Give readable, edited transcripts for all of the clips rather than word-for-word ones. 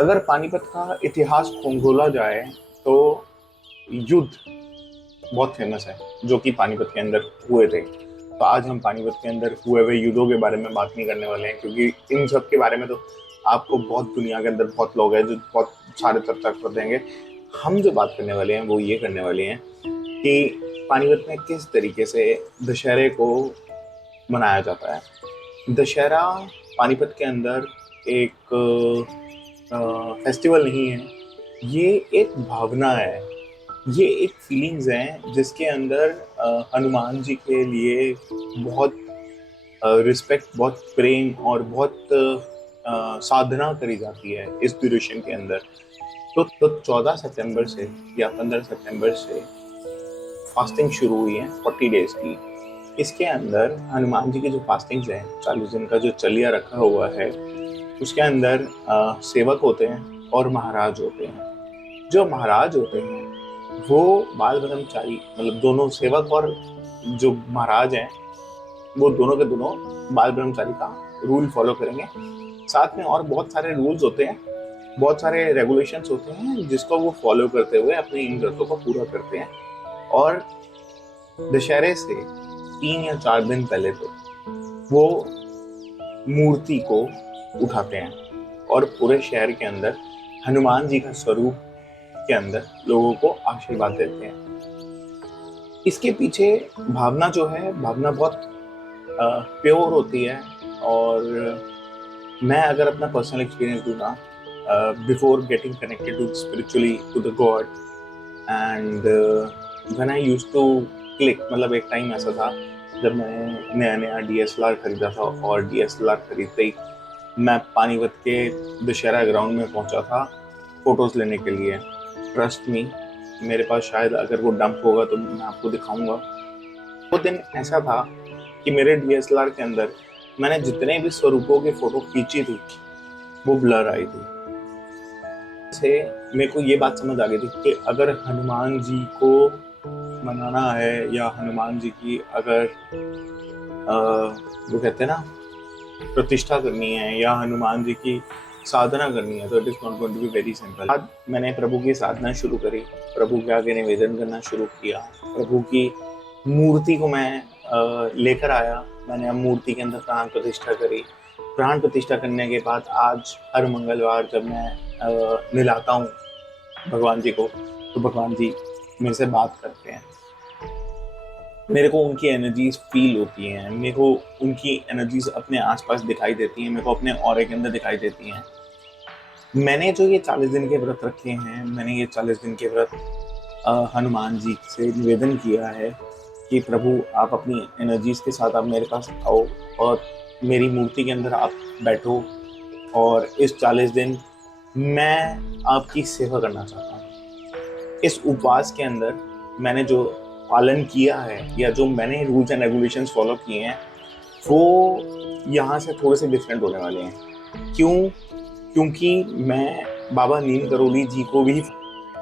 अगर पानीपत का इतिहास खोला जाए तो युद्ध बहुत फेमस है जो कि पानीपत के अंदर हुए थे। तो आज हम पानीपत के अंदर हुए हुए युद्धों के बारे में बात नहीं करने वाले हैं, क्योंकि इन सब के बारे में तो आपको बहुत दुनिया के अंदर बहुत लोग हैं जो बहुत सारे चर्चा कर देंगे। हम जो बात करने वाले हैं वो ये करने वाले हैं कि पानीपत में किस तरीके से दशहरे को मनाया जाता है। दशहरा पानीपत के अंदर एक फेस्टिवल नहीं है, ये एक भावना है, ये एक फीलिंग्स है जिसके अंदर हनुमान जी के लिए बहुत रिस्पेक्ट, बहुत प्रेम और बहुत साधना करी जाती है इस ड्यूरेशन के अंदर। तो 14 सितंबर से या 15 सितंबर से फास्टिंग शुरू हुई है 40 डेज की। इसके अंदर हनुमान जी की जो फास्टिंग्स हैं 40 दिन का जो चलिया रखा हुआ है, उसके अंदर सेवक होते हैं और महाराज होते हैं। जो महाराज होते हैं वो बाल ब्रह्मचारी, मतलब दोनों सेवक और जो महाराज हैं वो दोनों के दोनों बाल ब्रह्मचारी का रूल फॉलो करेंगे। साथ में और बहुत सारे रूल्स होते हैं, बहुत सारे रेगुलेशंस होते हैं जिसको वो फॉलो करते हुए अपने इन व्रतों को पूरा करते हैं। और दशहरे से 3 या 4 दिन पहले तो वो मूर्ति को उठाते हैं और पूरे शहर के अंदर हनुमान जी का स्वरूप के अंदर लोगों को आशीर्वाद देते हैं। इसके पीछे भावना जो है, भावना बहुत प्योर होती है। और मैं अगर अपना पर्सनल एक्सपीरियंस दूंगा, before getting connected to spiritually to the God and when I used to click, मतलब एक टाइम ऐसा था जब मैंने नया नया डीएसएलआर खरीदा था और डीएसएलआर खरीदते ही मैं पानीपत के दशहरा ग्राउंड में पहुंचा था फोटोज लेने के लिए। ट्रस्ट मी, मेरे पास शायद अगर वो डंप होगा तो मैं आपको दिखाऊंगा। वो दिन ऐसा था कि मेरे डीएसएलआर के अंदर मैंने जितने भी स्वरूपों की फोटो खींची थी वो ब्लर आई थी। से मेरे को ये बात समझ आ गई थी कि अगर हनुमान जी को मनाना है या हनुमान जी की अगर वो कहते हैं ना प्रतिष्ठा करनी है या हनुमान जी की साधना करनी है, तो it is not going to be very simple. आज मैंने प्रभु की साधना शुरू करी, प्रभु के आगे निवेदन करना शुरू किया, प्रभु की मूर्ति को मैं लेकर आया। मैंने अब मूर्ति के अंदर प्राण प्रतिष्ठा करी। प्राण प्रतिष्ठा करने के बाद आज हर मंगलवार जब मैं मिलाता हूँ भगवान जी को, तो भगवान जी मेरे से बात करते हैं। मेरे को उनकी एनर्जीज फील होती हैं, मेरे को उनकी एनर्जीज अपने आसपास दिखाई देती हैं, मेरे को अपने ऑरे के अंदर दिखाई देती हैं। मैंने जो ये 40 दिन के व्रत रखे हैं, मैंने ये 40 दिन के व्रत हनुमान जी से निवेदन किया है कि प्रभु आप अपनी एनर्जीज के साथ आप मेरे पास आओ और मेरी मूर्ति के अंदर आप बैठो, और इस 40 दिन मैं आपकी सेवा करना चाहता हूँ। इस उपवास के अंदर मैंने जो पालन किया है या जो मैंने रूल्स एंड रेगुलेशंस फॉलो किए हैं वो यहाँ से थोड़े से डिफरेंट होने वाले हैं। क्यों? क्योंकि मैं बाबा नीम करोली जी को भी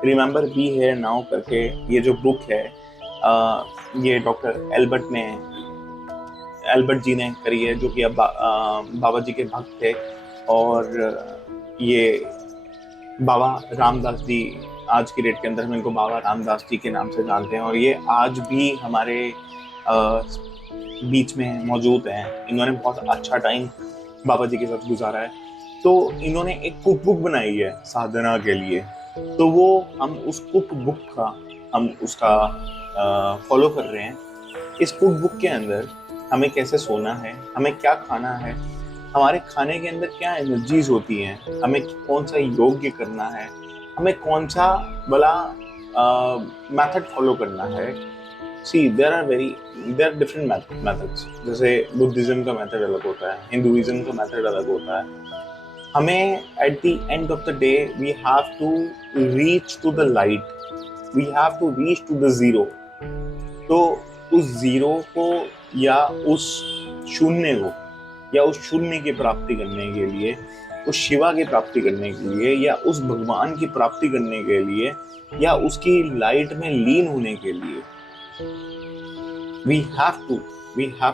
रिमेंबर बी है नाउ करके ये जो बुक है, ये डॉक्टर एल्बर्ट जी ने करी है, जो कि अब बाबा जी के भक्त थे। और ये बाबा रामदास जी, आज की डेट के अंदर हम इनको बाबा रामदास जी के नाम से जानते हैं, और ये आज भी हमारे बीच में मौजूद हैं। इन्होंने बहुत अच्छा टाइम बाबा जी के साथ गुजारा है। तो इन्होंने एक कुक बुक बनाई है साधना के लिए, तो वो हम उस कुक बुक का हम उसका फॉलो कर रहे हैं। इस कुक बुक के अंदर हमें कैसे सोना है, हमें क्या खाना है, हमारे खाने के अंदर क्या एनर्जीज होती हैं, हमें कौन सा योग्य करना है, हमें कौन सा भला मेथड फॉलो करना है। सी देयर आर डिफरेंट मेथड्स। जैसे बुद्धिज्म का मेथड अलग होता है, हिंदुइज्म का मेथड अलग होता है। हमें at the end of the day we have to reach to the light, we have to reach to the zero. तो उस जीरो को या उस शून्य को या उस शून्य की प्राप्ति करने के लिए, उस शिवा की प्राप्ति करने के लिए, या उस भगवान की प्राप्ति करने के लिए, या उसकी लाइट में लीन होने के लिए we have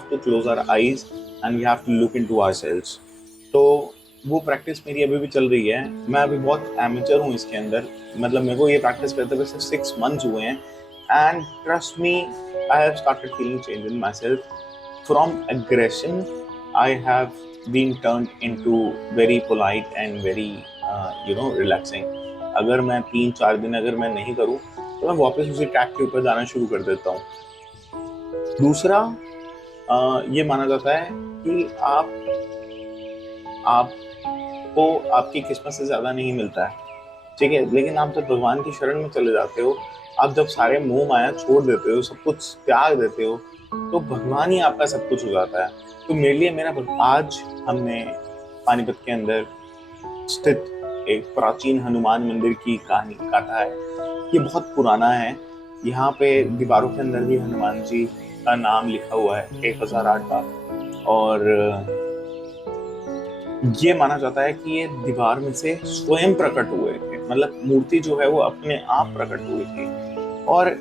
to close our eyes and we have to look into ourselves। तो वो प्रैक्टिस मेरी अभी भी चल रही है। मैं अभी बहुत एमेचर हूँ इसके अंदर, मतलब मेरे को ये प्रैक्टिस करते हुए सिर्फ 6 मंथ्स हुए हैं, and trust me, I have started feeling change in myself. From aggression I have been turned into very polite and very relaxing. अगर मैं 3-4 दिन अगर मैं नहीं करूँ तो मैं वापस उसी ट्रैक के ऊपर जाना शुरू कर देता हूँ। दूसरा, ये माना जाता है कि आपको आपकी किस्मत से ज़्यादा नहीं मिलता है, ठीक है? लेकिन आप जब भगवान की शरण में चले जाते हो, आप जब सारे मोह माया छोड़ देते हो, सब कुछ त्याग देते हो, तो भगवान ही आपका सब कुछ हो जाता है। तो मेरे लिए मेरा आज हमने पानीपत के अंदर स्थित एक प्राचीन हनुमान मंदिर की कहानी गाथा है। ये बहुत पुराना है। यहाँ पे दीवारों के अंदर भी हनुमान जी का नाम लिखा हुआ है 1008 बार, और ये माना जाता है कि ये दीवार में से स्वयं प्रकट हुए थे, मतलब मूर्ति जो है वो अपने आप प्रकट हुई थी। और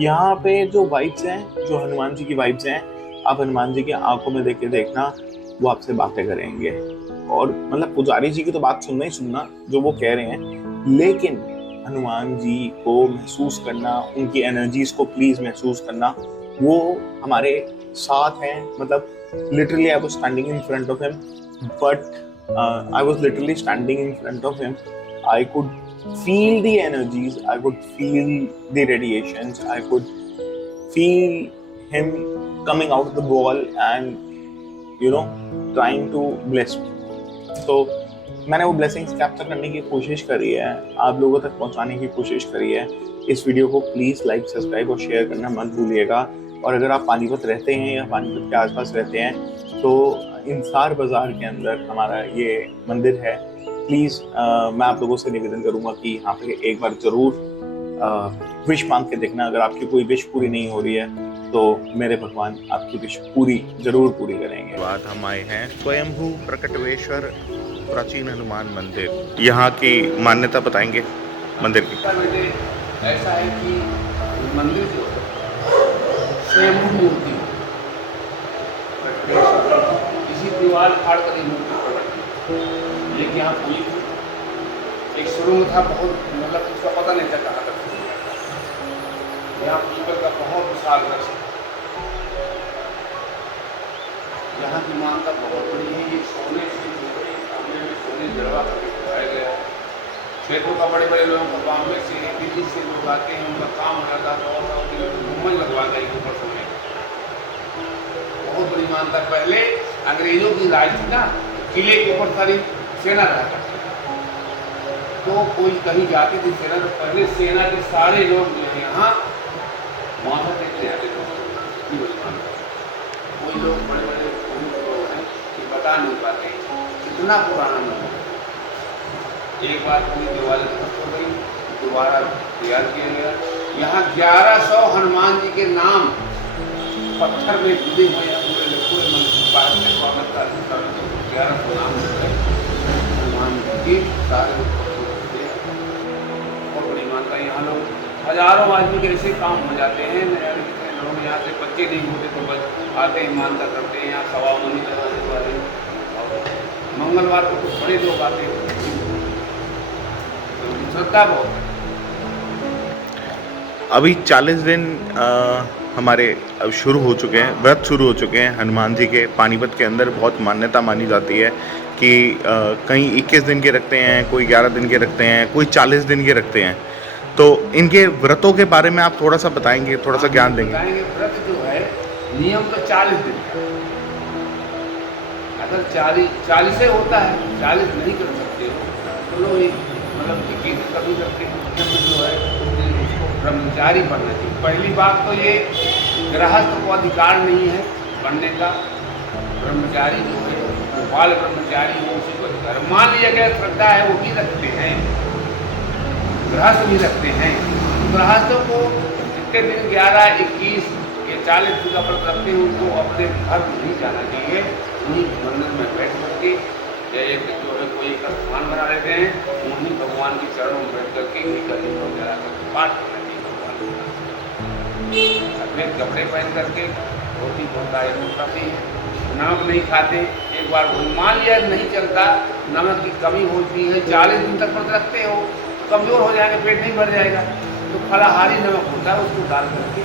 यहाँ पे जो वाइब्स हैं, जो हनुमान जी की वाइब्स हैं, आप हनुमान जी की आंखों में देख के देखना, वो आपसे बातें करेंगे। और मतलब पुजारी जी की तो बात सुनना ही सुनना जो वो कह रहे हैं, लेकिन हनुमान जी को महसूस करना, उनकी एनर्जीज को प्लीज महसूस करना, वो हमारे साथ हैं। मतलब literally I was standing in front of him, but I was literally standing in front of him. I could feel the energies, I could feel the radiations, I could feel him coming out of the wall and trying to bless me. तो मैंने वो blessings capture करने की कोशिश करी है, आप लोगों तक पहुंचाने की कोशिश करी है। इस वीडियो को प्लीज़ लाइक, सब्सक्राइब और शेयर करना मत भूलिएगा। और अगर आप पानीपत रहते हैं या पानीपत के आसपास रहते हैं, तो इंसार बाज़ार के अंदर हमारा ये मंदिर है। प्लीज़ मैं आप लोगों से निवेदन करूँगा कि यहाँ पे एक बार ज़रूर विश मांग के देखना। अगर आपकी कोई विश पूरी नहीं हो रही है तो मेरे भगवान आपकी विश पूरी जरूर पूरी करेंगे। बाद हम आए हैं स्वयंभू प्रकटवेश्वर प्राचीन हनुमान मंदिर। यहाँ की मान्यता बताएंगे मंदिर की। बेटे ऐसा है कि मंदिर जो है स्वयंभू मूर्ति इसी दीवार फाड़ कर मूर्ति प्रकट हुई। लेकिन यहाँ पूरी एक सुरंग था, बहुत मतलब उसका पता नहीं था कहाँ तक। यहाँ पीपल का बहुत विशाल वृक्ष, यहाँ की मान्यता बहुत बड़ी है। ये सोने से सोने जड़वा करके बनाया गया है। क्षेत्रों का बड़े बड़े लोगों का बॉम्बे से, दिल्ली से लोग आते हैं, उनका काम हो जाता है और घूमन लगवा गए ऊपर सोने। बहुत बड़ी मान्यता। पहले अंग्रेजों की राज थी ना, किले के ऊपर सारी सेना रहा करती, तो कोई कहीं जाती थी सेना, तो पहले सेना के सारे लोग जो है यहाँ माथा टेकने आते थे। कोई लोग बड़े बड़े लोग हैं कि बता नहीं पाते कितना पुराना मंदिर। एक बार पूरी दीवार ध्वस्त हो गई, दोबारा तैयार किया गया। यहाँ 1100 हनुमान जी के नाम पत्थर में जुड़े हुए हैं। पूरे मंदिर में स्वागत का 1100 नाम हनुमान जी के सारे बहुत बड़ी मानता है। यहाँ लोग हजारों आदमी के ऐसे काम हो जाते हैं। लोग यहाँ से बच्चे नहीं होते तो बस आते हैं, मानता करते हैं। यहाँ सवा मनी करवाने वाले, और मंगलवार को कुछ बड़े लोग आते हैं, श्रद्धा बहुत है। अभी 40 दिन हमारे अब शुरू हो चुके हैं, व्रत शुरू हो चुके हैं हनुमान जी के। पानीपत के अंदर बहुत मान्यता मानी जाती है कि कहीं 21 दिन के रखते हैं, कोई 11 दिन के रखते हैं, कोई 40 दिन के रखते हैं। तो इनके व्रतों के बारे में आप थोड़ा सा बताएंगे, थोड़ा सा ज्ञान देंगे? व्रत जो है नियम तो 40 दिन का। अगर 40 होता है, 40 नहीं कर सकते हो तो लोग मतलब 21 दिन कभी करते हैं। जो है उसको ब्रह्मचारी बनना चाहिए। पहली बात तो ये गृहस्थ को अधिकार नहीं है बनने का। ब्रह्मचारी जो है वो बाल ब्रह्मचारी हो, उसी को अधिकार। मान लिया गया श्रद्धा है, वो भी रखते हैं, गृहस्थ भी रखते हैं। गृहस्थों को जितने दिन 11, 21 या 40 दिन का व्रत रखते हैं, उनको अपने घर नहीं जाना चाहिए। उन्हीं मंदिर में बैठ करके या एक जो है कोई एक स्थान बना लेते हैं, उन्हीं भगवान के चरणों में बैठ करके पाठ करना चाहिए भगवान का। सफेद कपड़े पहन करके, धोती कुर्ता खाते हैं, नमक नहीं खाते, एक एक बार वो मान लिया नहीं चलता, नमक की कमी होती है, 40 दिन तक व्रत रखते हो, कमज़ोर हो जाएगा, पेट नहीं भर जाएगा, तो फलाहारी नमक होता है, उसको डाल करके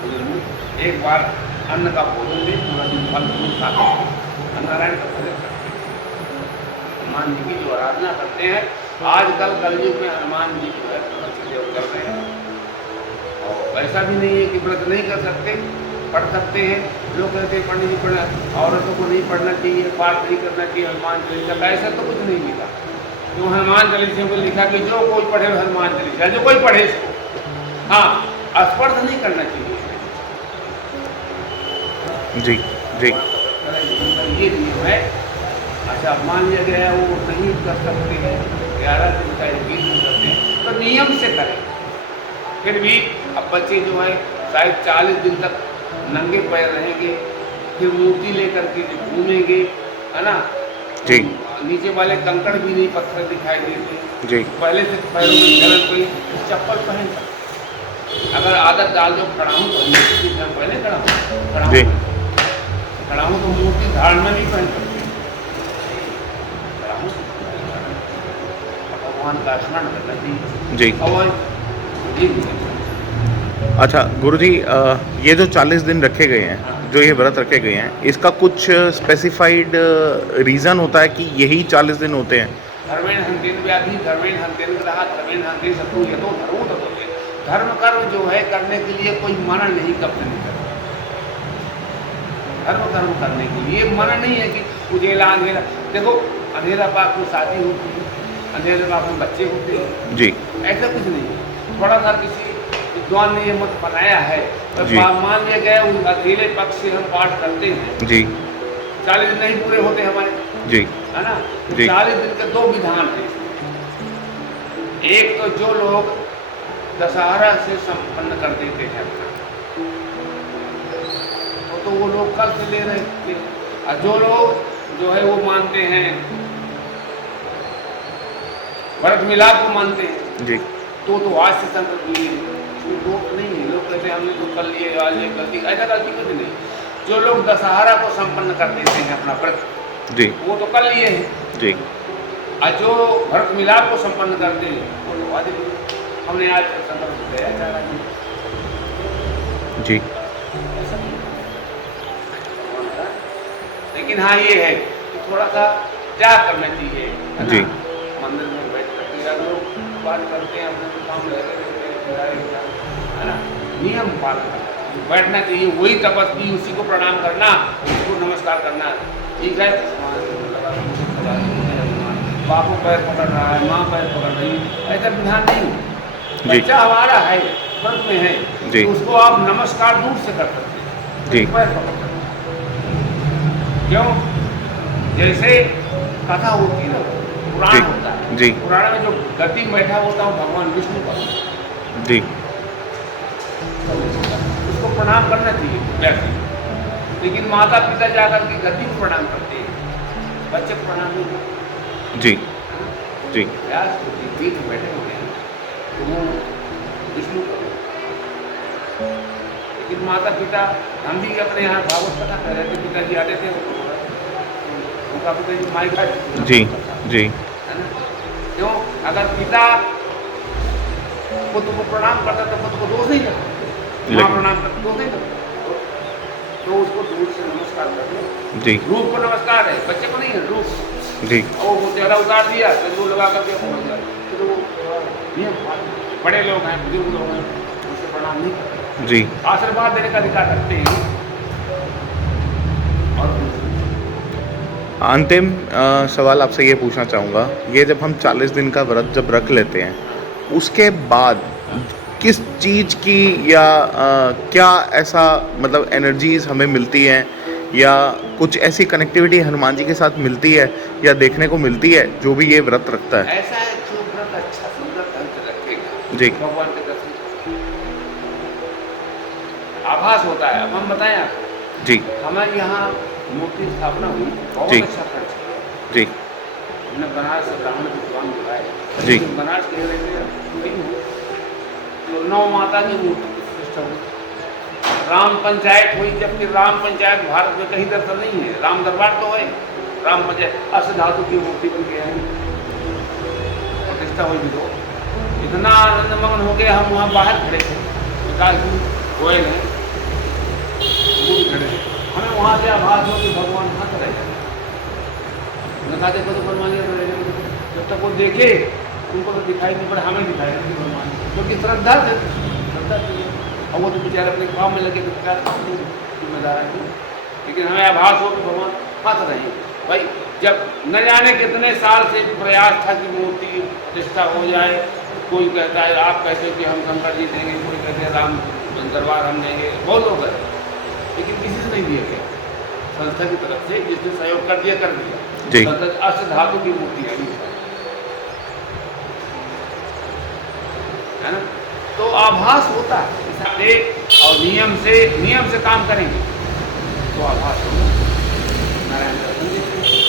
भोजन में एक बार अन्न का भोजन ले, पूरा दिन फल फूल खा के नारायण का भजन करते हैं। हनुमान जी की जो आराधना करते हैं, आजकल कलयुग में हनुमान जी जो है सेवा कर रहे हैं। और वैसा भी नहीं है कि व्रत नहीं कर सकते, पढ़ सकते हैं। लोग कहते हैं पंडित जी पढ़ा, औरतों को नहीं पढ़ना चाहिए, पाठ नहीं करना चाहिए हनुमान चालीसा, ऐसा तो कुछ नहीं लिखा। जो हनुमान चालीसा में लिखा कि जो कोई पढ़े हनुमान चालीसा, जो कोई पढ़े इसको, हाँ, स्पर्श नहीं करना चाहिए। जी जी ये नियम है। अच्छा, मान लिया गया वो नहीं कर सकते हैं, 11 दिन का 21 दिन करते हैं, तो नियम से करें। फिर भी अब बच्चे जो है शायद 40 दिन तक नंगे पैर रहेंगे, फिर मूर्ति लेकर के घूमेंगे, है ना? जी नीचे वाले कंकड़ भी नहीं, पत्थर दिखाई देते। जी पहले से पैरों में जलन कोई चप्पल पहन सकते। अगर आदत डाल दो खड़ा हूँ तो मूर्ति की तरह पहले जी खड़ा हूँ तो मूर्ति धारण में भी पहन सकते हैं। खड़ा हूँ भगवान का स्मरण करना चाहिए। जी। और ये अच्छा गुरुजी, ये जो 40 दिन रखे गए हैं, जो ये व्रत रखे गए हैं, इसका कुछ स्पेसिफाइड रीज़न होता है कि यही 40 दिन होते हैं? धर्मेण हन्तेन व्याधि, धर्मेण हन्तेन ग्रहा, धर्मेण हन्ते शत्रु यतो धर्मो ततो जय। धर्म कर्म जो है करने के लिए कोई मना नहीं, कब से नहीं करता। धर्म कर्म करने के लिए मना नहीं है कि उजेला अंधेरा। देखो, अंधेरा पाक में शादी होती है, अंधेरे पाक में बच्चे होते हैं। जी ऐसा कुछ नहीं है। थोड़ा सा किसी विद्वान ने ये मत बनाया है, तो जी। मान लिया गया उन अकेले पक्ष से हम पाठ करते हैं, जी 40 दिन नहीं पूरे होते हमारे, जी है ना? जी। 40 दिन के 2 विधान हैं। एक तो जो लोग दशहरा से संपन्न कर देते हैं अपना, तो वो लोग कल से ले रहे थे। और जो लोग जो है वो मानते हैं, व्रत मिलाप को मानते हैं, जी तो आज से संकल्प लिए नहीं है। लोग कहते हैं हमने तो कर लिए, आज ये गलती, ऐसा गलती कुछ नहीं। जो लोग दशहरा को संपन्न कर देते हैं अपना व्रत, जी वो तो कर लिए हैं। जी और जो भरत मिलाप को संपन्न करते हैं वो तो आज हमने आज तक संकल्प किया चारा जी। लेकिन हाँ ये है कि थोड़ा सा त्याग करना चाहिए, है ना? जी। मंदिर में बैठ करके या लोग बात करते हैं, अपने काम लगे रहते हैं, है ना? नियम पालन करना चाहिए, बैठना चाहिए। वही तपस्वी, उसी को प्रणाम करना, उसको नमस्कार करना, ठीक है? बापू पैर पकड़ रहा है, माँ पैर पकड़ रही है, ऐसा विधान नहीं हो। जी। बच्चा हमारा है, व्रत में है, जी। तो उसको आप नमस्कार दूर से कर सकते हैं, जी। पैर पकड़ सकते हैं। क्यों? जैसे कथा होती है ना, पुराण जी। होता है, जी। पुराण में जो गति में बैठा होता है भगवान विष्णु का, जी उसको प्रणाम करना चाहिए वैसे। लेकिन माता पिता जाकर के गति को प्रणाम करते हैं, बच्चे को प्रणाम नहीं करते। जी जी व्यास जी बीच में बैठे हुए हैं, तो वो विष्णु का, लेकिन माता पिता, हम भी अपने यहाँ भागवत कथा कर रहे थे, पिताजी आते थे, उनका पिताजी माई का जी जी है ना? क्यों? अगर पिता पुत्र को प्रणाम करता तो पुत्र को दोष नहीं करता, माँ प्रणाम करता दोष नहीं करता, तो उसको दूर से नमस्कार करते। जी रूप को नमस्कार है, बच्चे को नहीं है रूप। जी और वो चेहरा उतार दिया, सिंदूर लगा करके पहुँच गया, तो नियम पालन। बड़े लोग हैं, बुजुर्ग लोग हैं, उनसे प्रणाम नहीं करते, जी। आशीर्वाद देने का अधिकार रखते हैं। और अंतिम सवाल आपसे ये पूछना चाहूँगा, ये जब हम 40 दिन का व्रत जब रख लेते हैं, उसके बाद किस चीज़ की या क्या ऐसा मतलब एनर्जीज हमें मिलती हैं, या कुछ ऐसी कनेक्टिविटी हनुमान जी के साथ मिलती है या देखने को मिलती है जो भी ये व्रत रखता है? ऐसा है जो व्रत अच्छा सुंदर ढंग से रखेगा, जी भगवान के दर्शन आभास होता है। अब हम बताएं आपको, जी हमारे यहाँ मूर्ति स्थापना हुई, बहुत जी। अच्छा खर्च किया। जी हमने बनारस से ब्राह्मण विद्वान बुलाए, जी। लेकिन बनारस के रहते नहीं हो, तो 9 माता की मूर्ति की प्रतिष्ठा हुई। राम पंचायत हुई, जबकि राम पंचायत भारत में कहीं दर्शन नहीं है, राम दरबार तो है, राम मजे अष्ट धातु की मूर्ति बन गया है, प्रतिष्ठा हुई भी तो इतना आनंद मग्न हो गए, हम वहाँ बाहर खड़े थे, विकास गोयल हैं वो भी खड़े थे, हमें वहाँ से आभास हो कि भगवान हंस रहे हैं। न कहा देखो तो परमात्मा जब तक वो देखे उनको तो दिखाई नहीं पड़ा, हमें दिखाई नहीं भगवान, क्योंकि श्रद्धा से श्रद्धा थी, और वो तो बेचारे अपने काम में लगे तो क्या जिम्मेदार है, लेकिन हमें आभास हो कि भगवान हंस रहे हैं। भाई जब न जाने कितने साल से प्रयास था कि मूर्ति प्रतिष्ठा हो जाए, कोई कहता है, आप कहते हो कि हम शंकर जी देंगे, कोई कहते हैं राम दरबार हम देंगे, बहुत लोग हैं, लेकिन किसी से नहीं दिया गया, संस्था की तरफ से जिसने सहयोग कर दिया जी। संस्था अष्ट धातु की मूर्ति है ना, तो आभास होता है एक, और नियम से काम करेंगे तो आभास होगा। नारायण दर्शन देखिए।